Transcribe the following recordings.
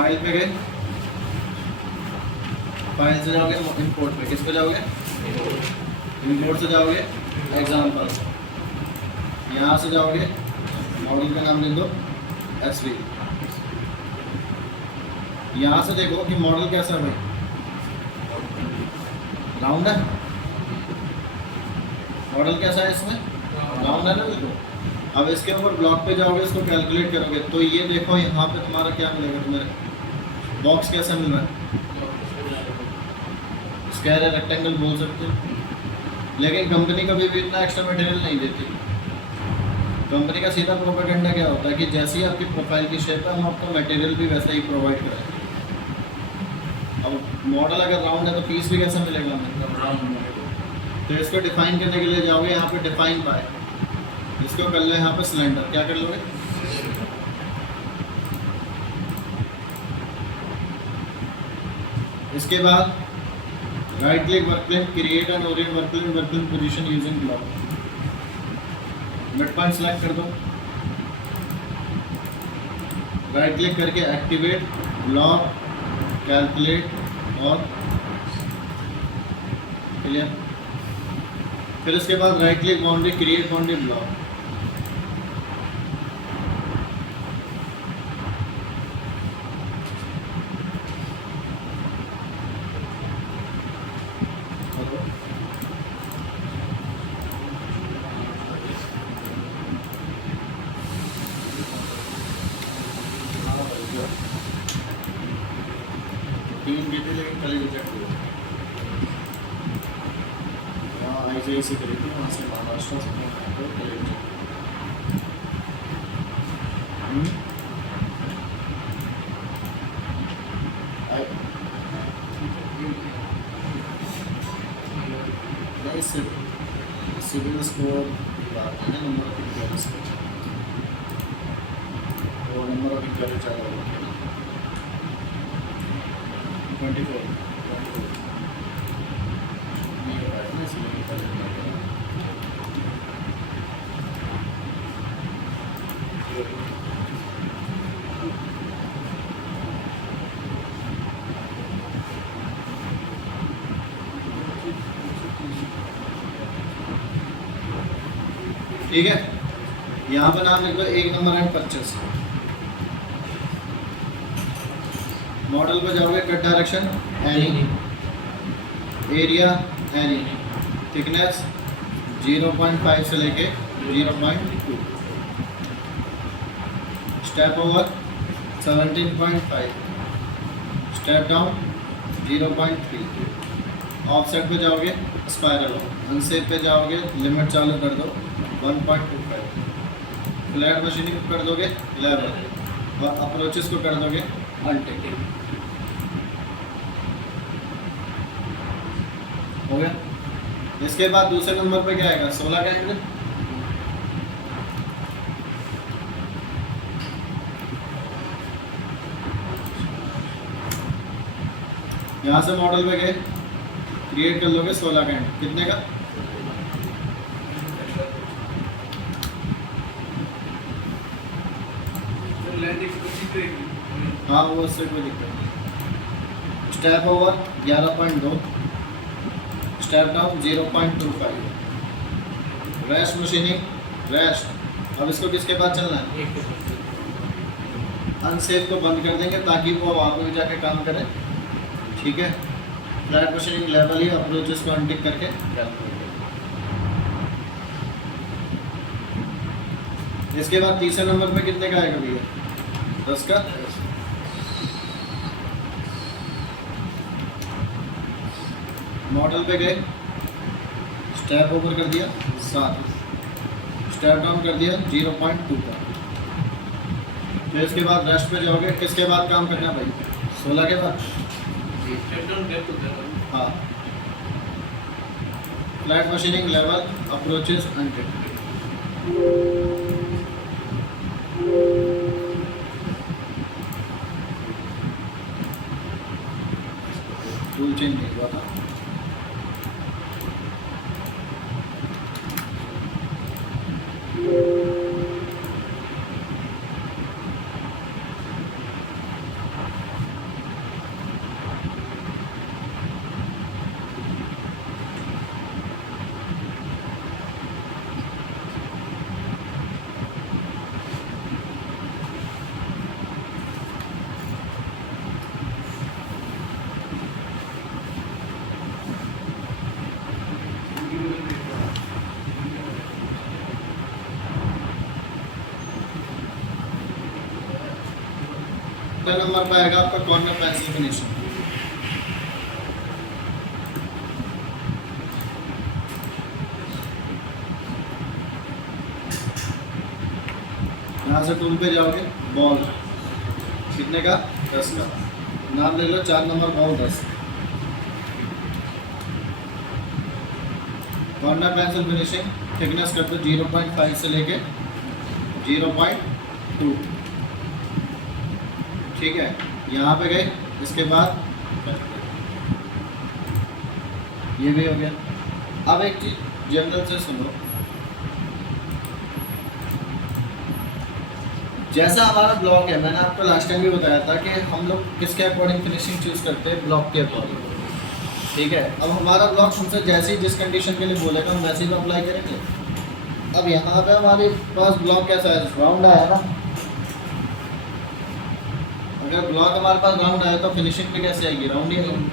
File पे गए, file से जाओगे इंपोर्ट पे, किस पे जाओगे, इंपोर्ट से जाओगे एग्जाम्पल, यहाँ से जाओगे मॉडल का नाम लिख दो SV। यहाँ से देखो कि मॉडल कैसा है भाई, राउंड है, मॉडल कैसा है इसमें, राउंड है ना बिल्कुल। अब इसके ऊपर ब्लॉक पे जाओगे, इसको कैलकुलेट करोगे तो ये देखो यहाँ पे तुम्हारा क्या मिलेगा, तुम्हारे बॉक्स कैसा मिल रहा है, स्क्वायर है, रेक्टेंगल बोल सकते हो। लेकिन कंपनी कभी भी इतना एक्स्ट्रा मटेरियल नहीं देती। कंपनी का सीधा प्रोपेगेंडा क्या होता है कि जैसी आपकी प्रोफाइल की शेप है हम आपको मटेरियल भी वैसा ही प्रोवाइड कराएंगे। अब मॉडल अगर राउंड है तो पीस भी कैसा मिलेगा हमें, तो इसको डिफाइन करने के लिए जाओगे यहाँ पे डिफाइन पाए, इसको कर लो यहाँ पे सिलेंडर, क्या कर लोगे, इसके बाद right click work plane, create and orient work plane position using block, mid point select कर दो, राइट क्लिक करके एक्टिवेट ब्लॉक कैलकुलेट और क्लियर। फिर उसके बाद right click boundary, create boundary block, तीन गेटे लेकिन कल रिजेक्ट हुए, यहाँ ICIC करी थी, वहाँ से महाराष्ट्र से कल रिजेक्ट। नहीं सिविल स्कोर की बात है, नंबर ऑफ इंक्वायरीज, वो नंबर ऑफ इंक्वायरी चल रहा है 24। ठीक है, यहाँ पर नाम लिख लो 1 नंबर एंड 25। मॉडल पर जाओगे, cut direction any, area any, thickness 0.5 से लेके 0.2, step over 17.5, step down 0.3, offset पे जाओगे स्पाइरल, अनसेप पे जाओगे लिमिट चालू कर दो 1.25, फ्लैट मशीनिंग कर दोगे लेवल और अप्रोचेस को कर दोगे अनटिक। हो गया। इसके बाद दूसरे नंबर पे क्या आएगा, 16 का एंगल, यहाँ से मॉडल पे गए, क्रिएट कर लोगे 16 का एंगल, कितने का, हाँ वो उससे कोई दिक्कत नहीं। Step over 11.2, step down 0.25, rest machining rest. अब इसको किसके बाद चलना है, अनसेफ को बंद कर देंगे ताकि वो वहाँ पर भी जाके काम करे। ठीक है, फ्लैट मशीनिंग लेवल ही अप्रोचेस को अनटिक करके इसके बाद तीसरे नंबर पे कितने का आएगा भैया, 10 का। मॉडल पे गए, स्टेप ओवर कर दिया 7, स्टेप डाउन कर दिया 0.2 का। फिर इसके बाद रेस्ट पे जाओगे, किसके बाद काम करना भाई, 16 के बाद। हाँ, flat machining level approaches untick, tool change नहीं हुआ था। नंबर पे आएगा आपका कॉर्नर पेंसिल फिनिशिंग। यहाँ से टूल पे जाओगे, बॉल कितने का, 10 का, नाम ले लो 4 number ball 10। Corner pencil finishing thickness कर दो 0.5 से लेके 0.2, ठीक है। यहाँ पे गए, इसके बाद ये भी हो गया। अब एक चीज जनरल से सुनो, जैसा हमारा ब्लॉक है, मैंने आपको लास्ट टाइम भी बताया था कि हम लोग किसके अकॉर्डिंग फिनिशिंग चूज करते हैं, ब्लॉक के अकॉर्डिंग, ठीक है। अब हमारा ब्लॉक हमसे जैसे ही जिस कंडीशन के लिए बोलेगा हम वैसे ही तो अप्लाई करेंगे। अब यहाँ पे हमारे पास ब्लॉक कैसा है, राउंड आया ना। अगर ब्लॉक हमारे पास राउंड आया तो फिनिशिंग भी कैसे आएगी, राउंड ही आएगी,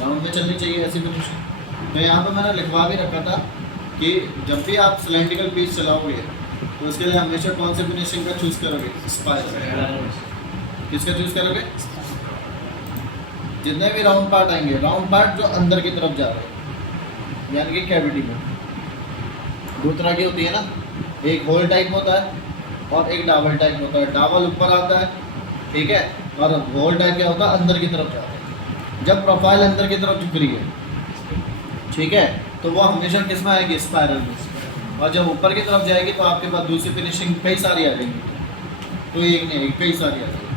राउंड में चलनी चाहिए ऐसी फिनिशिंग। तो यहाँ पे मैंने लिखवा भी रखा था कि जब भी आप सिलेंड्रिकल पीस चलाओगे तो उसके लिए हमेशा कौन सी फिनिशिंग का चूज़ करोगे, स्पाइरल। किसका चूज़ करोगे, जितने भी राउंड पार्ट आएंगे, राउंड पार्ट जो अंदर की तरफ जा रहे हैं, यानी कि कैविटी में। दो तरह की होती है ना, एक होल टाइप होता है और एक डाबल टाइप होता है। डाबल ऊपर आता है, ठीक है, और होल टाइप क्या होता है, अंदर की तरफ जाता है। जब प्रोफाइल अंदर की तरफ झुक रही है, ठीक है, तो वो हमेशा किस में आएगी, स्पाइरल में। और जब ऊपर की तरफ जाएगी तो आपके पास दूसरी फिनिशिंग कई सारी आ जाएंगी, तो एक नहीं आएगी, कई सारी आ जाएगी,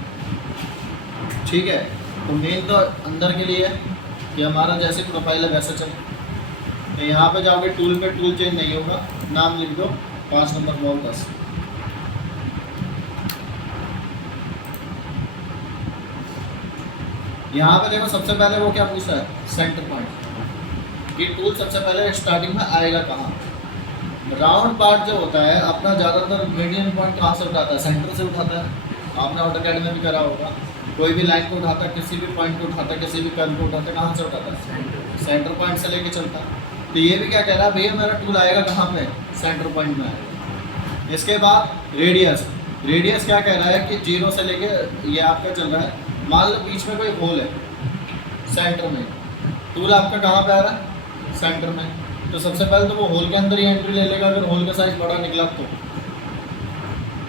ठीक है। तो मेन तो अंदर के लिए है कि हमारा जैसे प्रोफाइल है वैसा चले। तो यहाँ पे जाओगे टूल पे, टूल चेंज नहीं होगा, नाम लिख दो 5 नंबर बॉल 10। यहाँ पे देखो सबसे पहले वो क्या पूछता है, सेंटर पॉइंट। ये टूल सबसे पहले स्टार्टिंग में आएगा कहाँ, राउंड पार्ट जो होता है अपना ज़्यादातर मीडियम पॉइंट कहाँ से उठाता है, सेंटर से उठाता है। आपने ऑटोकैड में भी करा होगा, कोई भी लाइन को उठाता है, किसी भी पॉइंट को उठाता है, किसी भी कर्व को उठाता है, कहाँ से उठाता है, सेंटर पॉइंट से लेके चलता है। तो ये भी क्या कह रहा है, भैया मेरा टूल आएगा कहाँ पे, सेंटर पॉइंट में आएगा। इसके बाद रेडियस, रेडियस क्या कह रहा है कि 0 से लेके ये आपका चल रहा है, मान लो बीच में कोई होल है सेंटर में, टूल आपका कहाँ पे आ रहा है, सेंटर में। तो सबसे पहले तो वो होल के अंदर ही एंट्री ले लेगा। अगर होल का साइज बड़ा निकला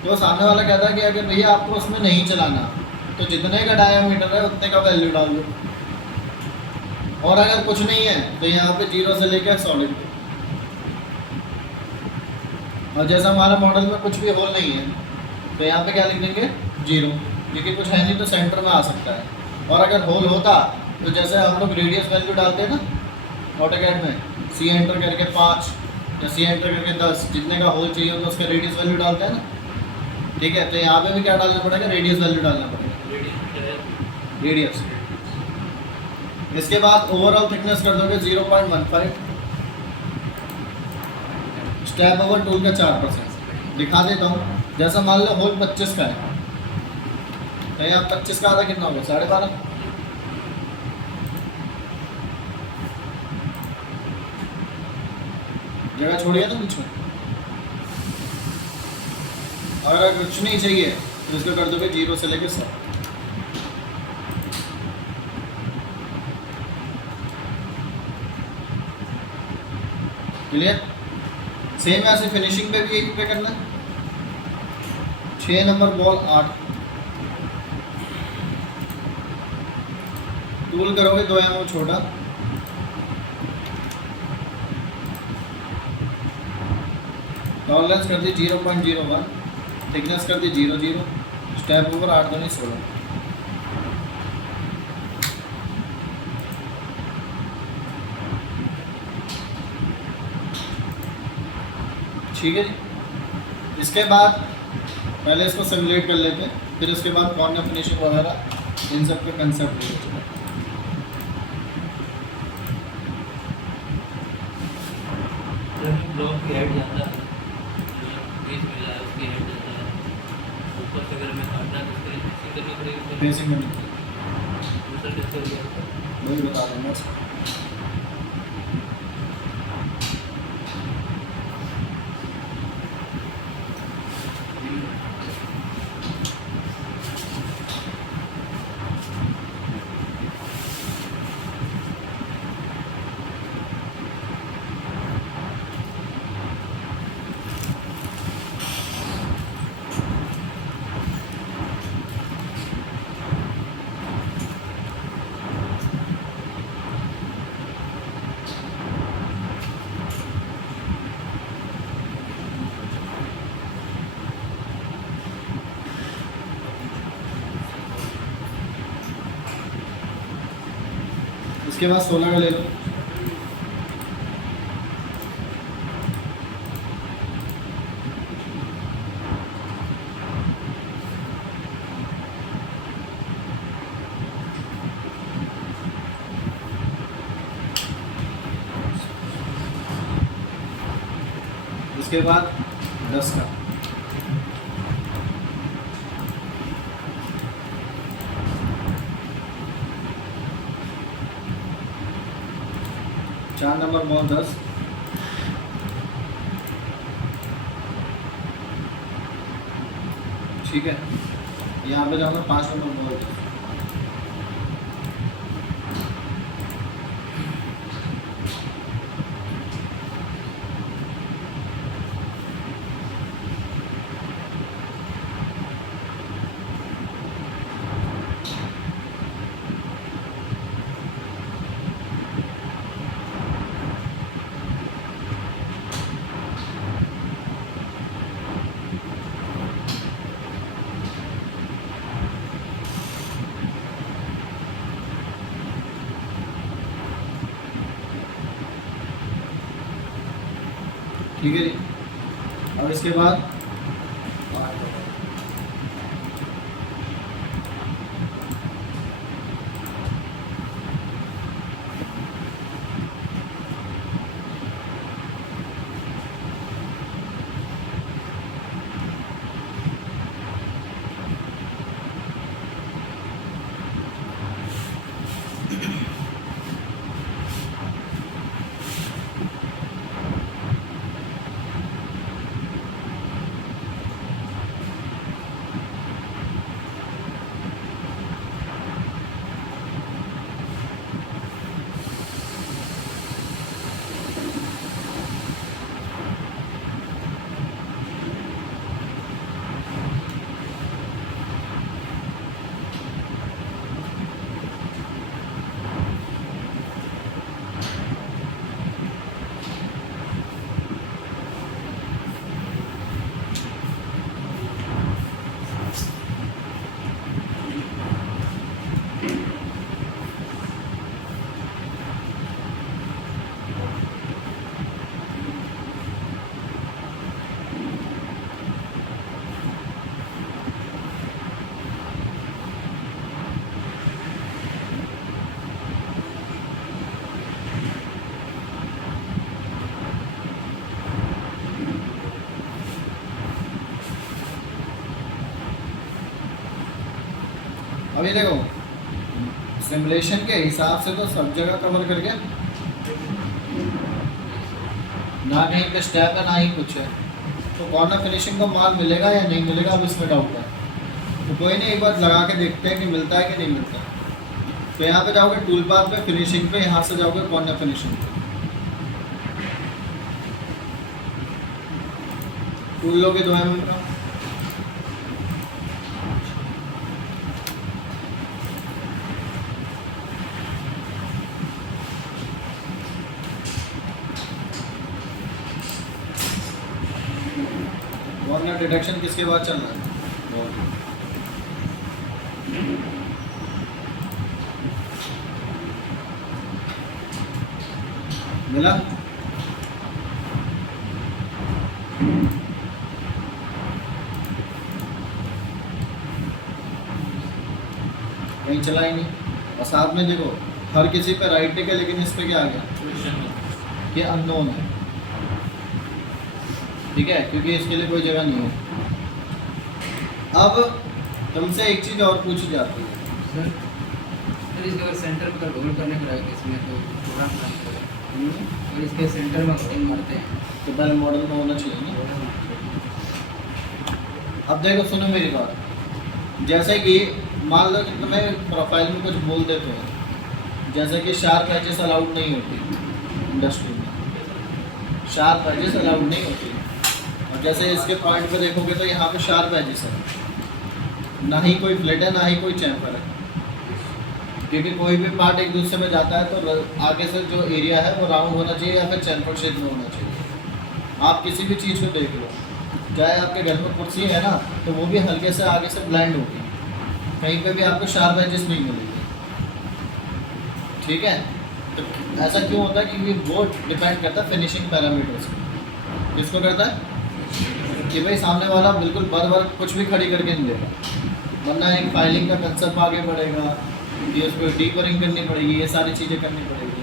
तो सामने वाला कहता है कि अगर भैया आपको उसमें नहीं चलाना तो जितने का डायामीटर है उतने का वैल्यू डाल दो, और अगर कुछ नहीं है तो यहाँ पे 0 से लेकर सॉलिड। और जैसा हमारा मॉडल में कुछ भी होल नहीं है तो यहाँ पे क्या लिख देंगे, 0, क्योंकि कुछ है नहीं तो सेंटर में आ सकता है। और अगर होल होता तो जैसे हम लोग रेडियस वैल्यू डालते हैं ना ऑटोकैड में, सी एंटर करके 5 या सी एंटर करके 10, जितने का होल चाहिए तो उसका रेडियस वैल्यू डालते हैं ना, ठीक है। तो यहाँ पे भी क्या डालना पड़ेगा, रेडियस वैल्यू डालना पड़ेगा, रेडियस। इसके बाद ओवरऑल थिकनेस कर दोगे 0.15, स्टेप ओवर टूल का 4%। दिखा देता हूँ, जैसा मान लो होल 25 का है तो यहाँ 25 का आधा कितना होगा, 12.5। जगह छोड़िए ना बीच में। अगर कुछ नहीं चाहिए तो इसको कर दोगे 0 से लेके 100। क्लियर। सेम ऐसे फिनिशिंग पे भी यही पे करना है। 6 नंबर बॉल 8, टूल करोगे 2 mm छोटा, टॉलरेंस कर दी 0.01, थिकनेस कर दी 0.0, स्टेप ओवर 8 दूनी 16। ठीक है जी। इसके बाद पहले इसको सिमुलेट कर लेते हैं, फिर उसके बाद कॉर्नर फिनिशिंग वगैरह इन सब के कंसेप्ट लेते हैं। ब्लॉक की हेड जाता है, बीच में जाए उसकी हेड जाता है, ऊपर से अगर मैं काटना है तो उसके लिए फिक्सिंग करनी पड़ेगी। बेसिक में दूसरा कैसे हो गया वही बता दूँगा। इसके बाद 16 का ले लो। इसके बाद 10 का। चार नंबर बॉल 10। ठीक है, यहाँ पे जाऊँगा 5 नंबर बॉल 10। ठीक है जी। और इसके बाद अभी देखो, सिमुलेशन के हिसाब से तो सब जगह कवर कर गया, ना कहीं पे स्टेप है ना ही कुछ है। तो कॉर्नर फिनिशिंग का माल मिलेगा या नहीं मिलेगा, अब इसमें डाउट है। तो कोई नहीं, एक बार लगा के देखते हैं कि मिलता है कि नहीं मिलता। तो यहाँ पे जाओगे टूल पाथ पे, फिनिशिंग पे, यहाँ से जाओगे कॉर्नर फिनिशिंग पे। टूल लोगे 2 mm का, कॉर्नर डिटेक्शन किसके बाद चल रहा है? मिला? कहीं चला ही नहीं। और साथ में देखो, हर किसी पे राइट टिक है, लेकिन इस पे क्या आ गया? ये अननोन है। ठीक है, क्योंकि इसके लिए कोई जगह नहीं है। अब तुमसे एक चीज़ और पूछी जाती है सर, इसके अगर सेंटर पर होल्ड करने को रहेगा इसमें तो थोड़ा और इसके सेंटर में होल्ड मारते हैं तो पहले मॉडल में होना चाहिए ना। अब देखो, सुनो मेरी बात। जैसे कि मान लो कि तुम्हें प्रोफाइल में कुछ बोल देते हो, जैसे कि शार्प एजेस अलाउड नहीं होती इंडस्ट्री में, शार्प एजेस अलाउड नहीं होती। और जैसे इसके पॉइंट पे देखोगे तो यहाँ पे शार्प एजेस है, ना ही कोई फ्लेट है, ना ही कोई चैम्फर है। क्योंकि कोई भी पार्ट एक दूसरे में जाता है तो आगे से जो एरिया है वो राउंड होना चाहिए या फिर चैम्फर शेप में होना चाहिए। आप किसी भी चीज़ को देख लो, चाहे आपके घर में कुर्सी है ना, तो वो भी हल्के से आगे से ब्लेंड होगी, कहीं पे भी आपको शार्प एजेस नहीं मिलेगी। ठीक है, तो ऐसा क्यों होता है? क्योंकि वो डिपेंड करता है फिनिशिंग पैरामीटर्स पे। किसको करता है? कि भाई सामने वाला बिल्कुल बर कुछ भी खड़ी करके नहीं देगा, वरना एक फाइलिंग का कंसेप्ट आगे बढ़ेगा, ये उसको डीबरिंग करनी पड़ेगी, ये सारी चीज़ें करनी पड़ेगी।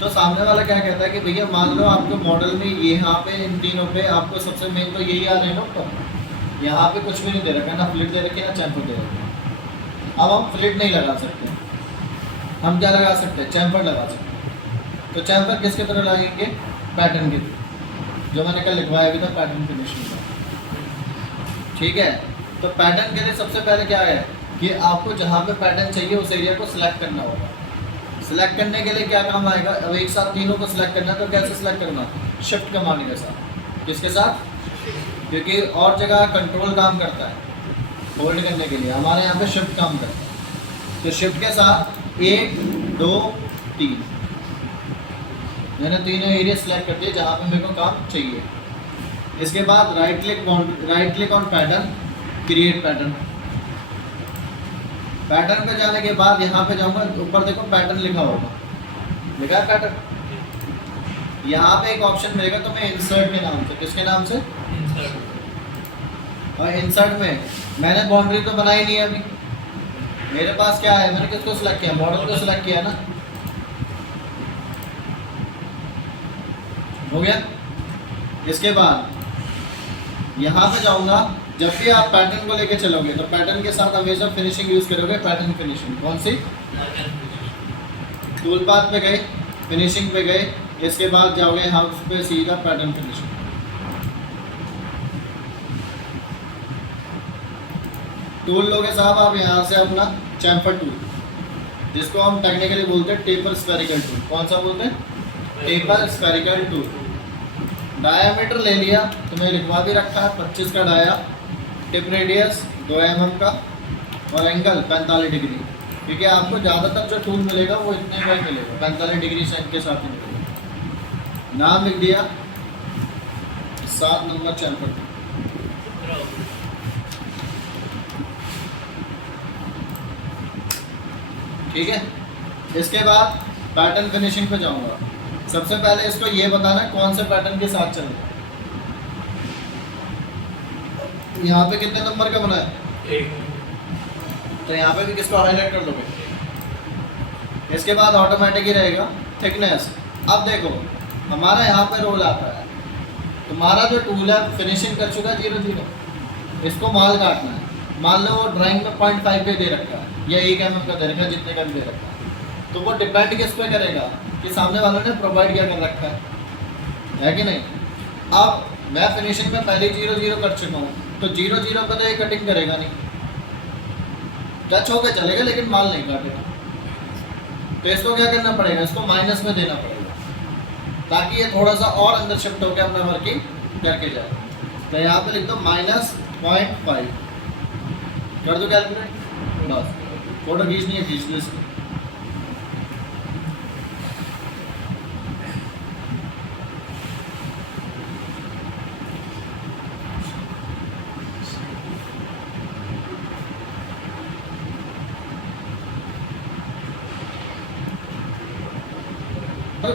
तो सामने वाला क्या कहता है कि भैया मान लो आपके मॉडल में ये यहाँ पे इन तीनों पे आपको सबसे मेन तो यही आ रहे हैं ना ऊपर, यहाँ पे कुछ भी नहीं दे रखा है, ना फ्लिट दे रखी है ना चैम्फर दे रखी है। अब हम फ्लिट नहीं लगा सकते, हम क्या लगा सकते हैं? चैम्फर लगा सकते हैं। तो चैम्फर किसके तरह लगाएंगे? पैटर्न की, जो मैंने कल लिखवाया भी था पैटर्न फिनिशिंग का। ठीक है, तो पैटर्न के लिए सबसे पहले क्या है कि आपको जहाँ पे पैटर्न चाहिए उस एरिया को सिलेक्ट करना होगा। सिलेक्ट करने के लिए क्या काम आएगा? अब एक साथ तीनों को सिलेक्ट करना है, तो कैसे सिलेक्ट करना? शिफ्ट कमांड के साथ। किसके साथ? क्योंकि और जगह कंट्रोल काम करता है होल्ड करने के लिए, हमारे यहाँ पे शिफ्ट काम करता है। तो शिफ्ट के साथ 1 2 3 मैंने तीनों एरिया सिलेक्ट कर दिए जहाँ पे मेरे को काम चाहिए। इसके बाद right click on pattern, create pattern. Pattern पे जाने के बाद यहाँ पे जाऊँगा, ऊपर देखो पैटर्न लिखा होगा, लिखा है पैटर्न। यहाँ पे एक ऑप्शन मिलेगा तो मैं इंसर्ट के नाम से, किसके नाम से? और इंसर्ट में मैंने बाउंड्री तो बनाई नहीं है अभी, मेरे पास क्या है? मैंने किसको सिलेक्ट किया? मॉडल को सिलेक्ट किया ना, हो गया। इसके बाद यहाँ पे जाऊँगा, जब भी आप पैटर्न को लेके चलोगे तो पैटर्न के साथ हमेशा फिनिशिंग यूज़ करोगे। पैटर्न फिनिशिंग कौन सी? टूल पाथ पे गए, फिनिशिंग पे गए, इसके बाद जाओगे हाउस पे सीधा पैटर्न फिनिशिंग। टूल लोगे साहब आप यहाँ से अपना चैम्फर टूल, जिसको हम टेक्निकली बोलते हैं टेपर स्फेरिकल टूल। कौन सा बोलते हैं? Taper spherical tool. डायामीटर ले लिया, तुम्हें लिखवा भी रखा है 25 का डाया, टिप रेडियस 2 mm का, और एंगल 45 डिग्री, क्योंकि आपको ज़्यादातर जो टूल मिलेगा वो इतने का ही मिलेगा, 45 डिग्री सेंट के साथ ही मिलेगा। नाम लिख दिया 7 नंबर चैम्फर टूल। ठीक है, इसके बाद पैटर्न फिनिशिंग पे जाऊंगा। सबसे पहले इसको ये बताना कौन से पैटर्न के साथ चलना है। यहाँ पे कितने नंबर का बना है? 1। तो यहाँ पे भी किसको हाईलाइट कर दोगे। इसके बाद ऑटोमेटिक ही रहेगा थिकनेस। अब देखो हमारा यहाँ पे रोल आता है, तुम्हारा जो टूल है फिनिशिंग कर चुका है 0 इसको माल काटना है। मान लो वो ड्राइंग में 0.5 पे दे रखा है या 1 mm का दे रखा है, जितने का भी दे रखा है, तो वो डिपेंड किस पे करेगा कि सामने वालों ने प्रोवाइड क्या कर रखा है कि नहीं। अब मैं फिनिशिंग में पहले 0 कर चुका हूँ, तो 0 पे तो ये कटिंग करेगा नहीं, टच होकर चलेगा लेकिन माल नहीं काटेगा। तो इसको क्या करना पड़ेगा? इसको माइनस में देना पड़ेगा ताकि ये थोड़ा सा और अंदर शिफ्ट होकर अपना वर्किंग करके जाए। तो यहाँ पे लिख दो -0.5 कर दो कैलकुलेट, बस फोटो खींचनी है खींच दो इसको।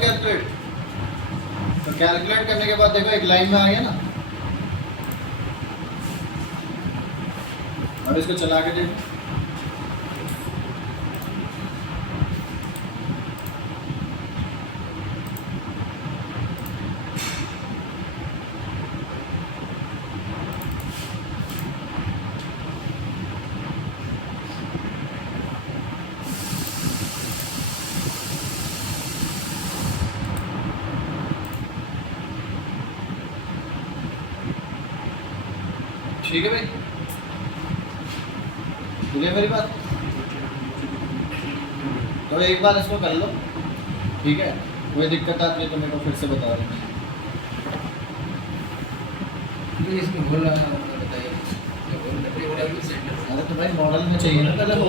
कैलकुलेट, तो कैलकुलेट करने के बाद देखो एक लाइन में आ गया ना। अब इसको चला के देखो, ठीक है भाई, है मेरी बात। तो एक बार इसको कर लो, ठीक है। कोई दिक्कत आती है तो मेरे को फिर से बता देना। तो इसमें होल बताइए, अरे तो भाई मॉडल में चाहिए ना पहले वो।